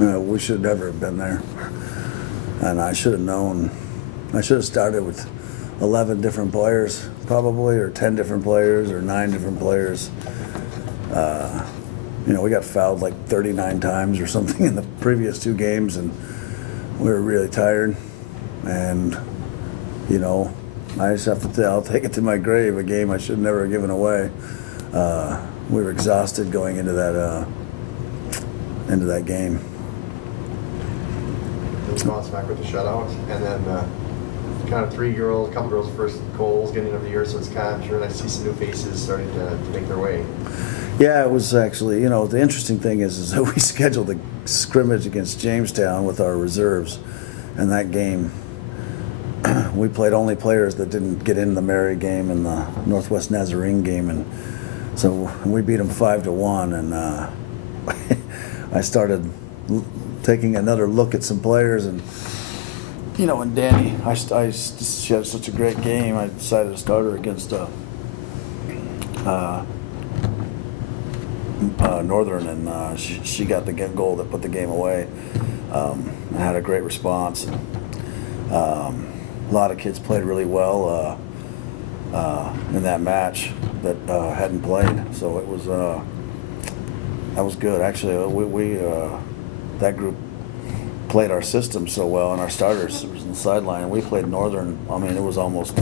We should never have been there. And I should have known. I should have started with 11 different players, probably, or 10 different players, or 9 different players. We got fouled like 39 times or something in the previous 2 games, and we were really tired. And, I just have to I'll take it to my grave, a game I should never have given away. We were exhausted going into that game. Just bounce back with the shutout, and then kind of a couple girls' first goals getting of the year, so it's kind of sure I see some new faces starting to make their way. Yeah, it was actually, the interesting thing is that we scheduled a scrimmage against Jamestown with our reserves, and that game we played only players that didn't get in the Mary game and the Northwest Nazarene game, and so we beat them 5-1, and I started taking another look at some players, and and Danny, she had such a great game. I decided to start her against Northern, and she got the goal that put the game away. And had a great response. A lot of kids played really well in that match that hadn't played, so it was that was good. Actually, we that group played our system so well, and our starters was in the sideline, and we played Northern. I mean, it was almost,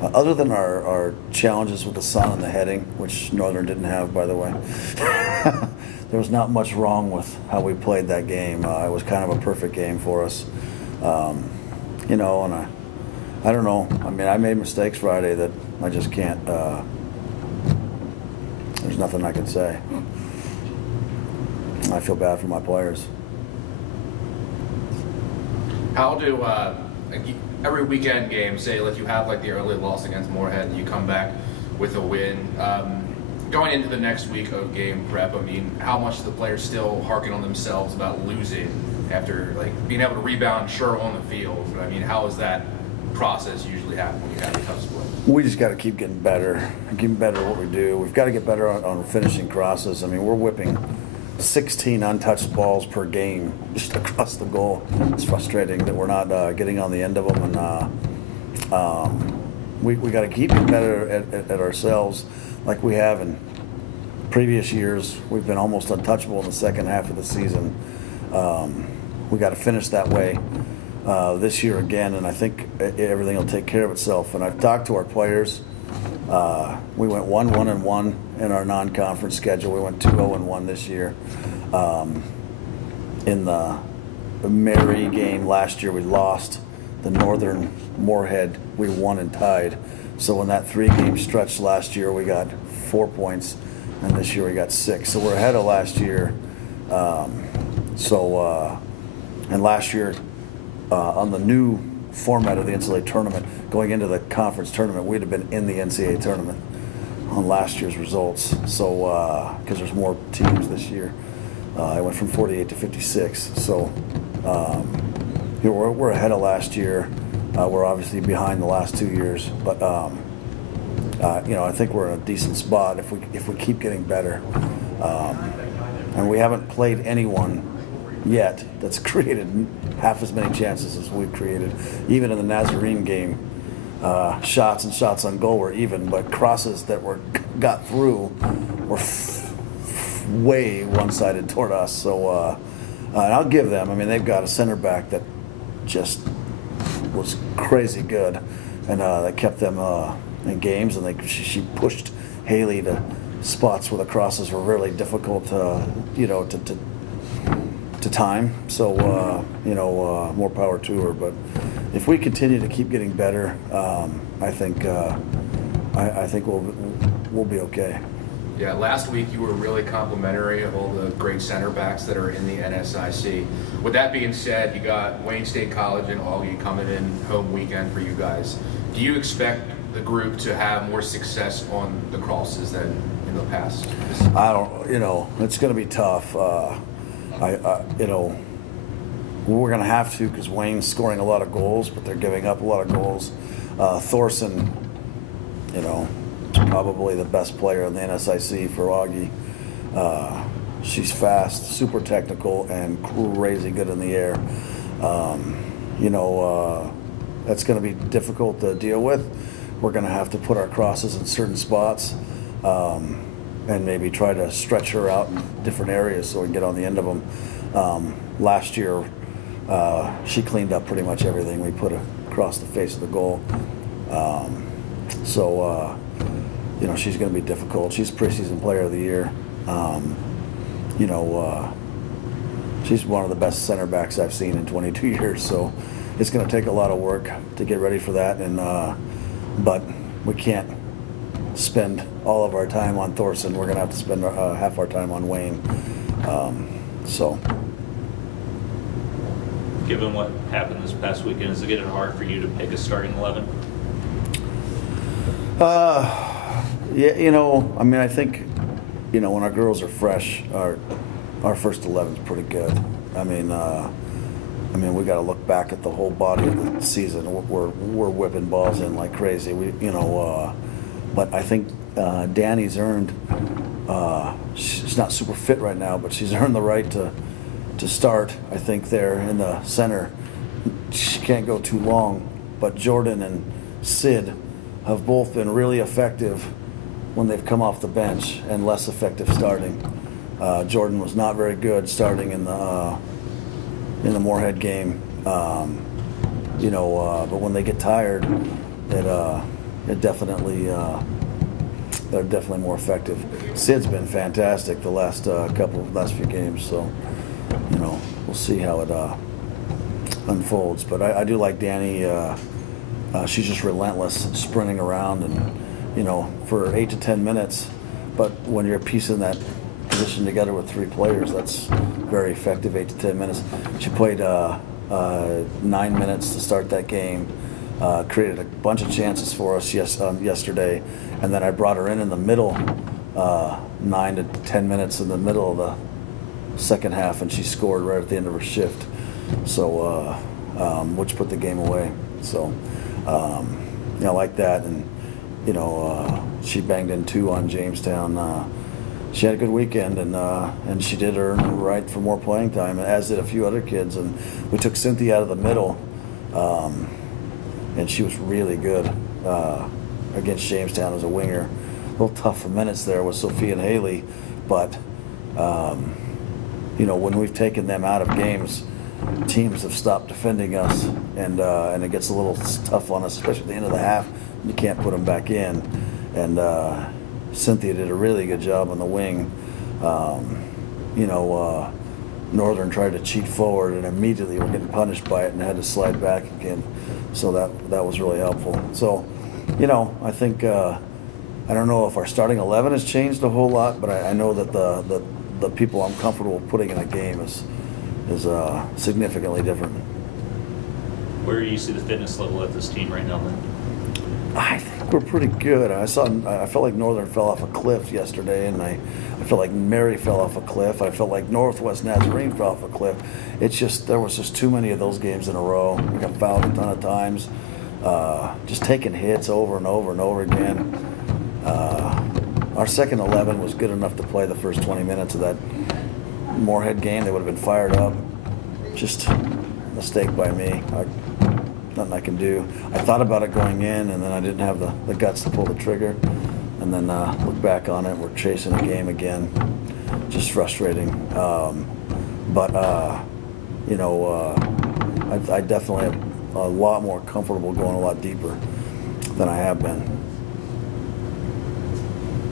other than our challenges with the sun and the heading, which Northern didn't have, by the way, there was not much wrong with how we played that game. It was kind of a perfect game for us. And I don't know. I mean, I made mistakes Friday that I just can't, there's nothing I can say. I feel bad for my players. How do every weekend game, say like you have like the early loss against Moorhead and you come back with a win, going into the next week of game prep, I mean, how much do the players still harken on themselves about losing after like being able to rebound sure on the field? I mean, how does that process usually happen when you have a tough split? We just got to keep getting better at what we do. We've got to get better on finishing crosses. I mean, we're whipping 16 untouched balls per game just across the goal. It's frustrating that we're not getting on the end of them, and we got to keep getting better at ourselves like we have in previous years. We've been almost untouchable in the second half of the season. We got to finish that way this year again, and I think everything will take care of itself. And I've talked to our players. We went 1-1-1 in our non-conference schedule. We went 2-0-1 this year. In the Mary game last year, we lost. The Northern Moorhead, we won and tied. So in that 3-game stretch last year, we got 4 points, and this year we got 6. So we're ahead of last year. And last year, on the new format of the NCAA tournament, going into the conference tournament, we'd have been in the NCAA tournament on last year's results. So, because there's more teams this year, it went from 48 to 56. So, we're ahead of last year. We're obviously behind the last 2 years, but I think we're in a decent spot if we keep getting better. And we haven't played anyone yet that's created half as many chances as we've created. Even in the Nazarene game, shots and shots on goal were even, but crosses that got through were way one-sided toward us. So, and I'll give them. I mean, they've got a center back that just was crazy good, and that kept them in games. And she pushed Haley to spots where the crosses were really difficult, to time. So, more power to her. But if we continue to keep getting better, I think we'll be okay. Yeah, last week you were really complimentary of all the great center backs that are in the NSIC. With that being said, you got Wayne State College and Augie coming in home weekend for you guys. Do you expect the group to have more success on the crosses than in the past? I don't, it's going to be tough. We're going to have to, because Wayne's scoring a lot of goals, but they're giving up a lot of goals. Thorson, is probably the best player in the NSIC for Augie. she's fast, super technical, and crazy good in the air. That's going to be difficult to deal with. We're going to have to put our crosses in certain spots and maybe try to stretch her out in different areas so we can get on the end of them. Last year, she cleaned up pretty much everything we put across the face of the goal. She's going to be difficult. She's preseason player of the year. She's one of the best center backs I've seen in 22 years. So it's going to take a lot of work to get ready for that. But we can't spend all of our time on Thorson. We're going to have to spend half our time on Wayne. Given what happened this past weekend, is it getting hard for you to pick a starting 11? I think, when our girls are fresh, our first 11 is pretty good. We got to look back at the whole body of the season. We're whipping balls in like crazy. But I think Danny's earned. She's not super fit right now, but she's earned the right to start. I think there in the center. She can't go too long, but Jordan and Sid have both been really effective when they've come off the bench and less effective starting. Jordan was not very good starting in the Moorhead game, but when they get tired, it definitely they're definitely more effective. Sid's been fantastic the last few games, so we'll see how it unfolds. But I do like Danny. She's just relentless, sprinting around, and for 8 to 10 minutes. But when you're piecing that position together with 3 players, that's very effective. 8 to 10 minutes. She played 9 minutes to start that game. Created a bunch of chances for us yesterday, and then I brought her in the middle, 9 to 10 minutes in the middle of the second half, and she scored right at the end of her shift. So, which put the game away. So, I like that, and she banged in 2 on Jamestown. She had a good weekend, and she did earn the right for more playing time, as did a few other kids. And we took Cynthia out of the middle, and she was really good against Jamestown as a winger. A little tough for minutes there with Sophia and Haley, but when we've taken them out of games, teams have stopped defending us, and it gets a little tough on us, especially at the end of the half. You can't put them back in, and Cynthia did a really good job on the wing. Northern tried to cheat forward, and immediately were getting punished by it and had to slide back again. So that was really helpful. So, I think I don't know if our starting 11 has changed a whole lot, but I know that the people I'm comfortable putting in a game is significantly different. Where do you see the fitness level at this team right now, then? I think we're pretty good. I felt like Northern fell off a cliff yesterday, and I felt like Mary fell off a cliff. I felt like Northwest Nazarene fell off a cliff. There was just too many of those games in a row. We got fouled a ton of times, just taking hits over and over and over again. Our second 11 was good enough to play the first 20 minutes of that Moorhead game. They would have been fired up. Just a mistake by me. Nothing I can do. I thought about it going in, and then I didn't have the guts to pull the trigger. And then look back on it, we're chasing a game again. Just frustrating. I definitely am a lot more comfortable going a lot deeper than I have been.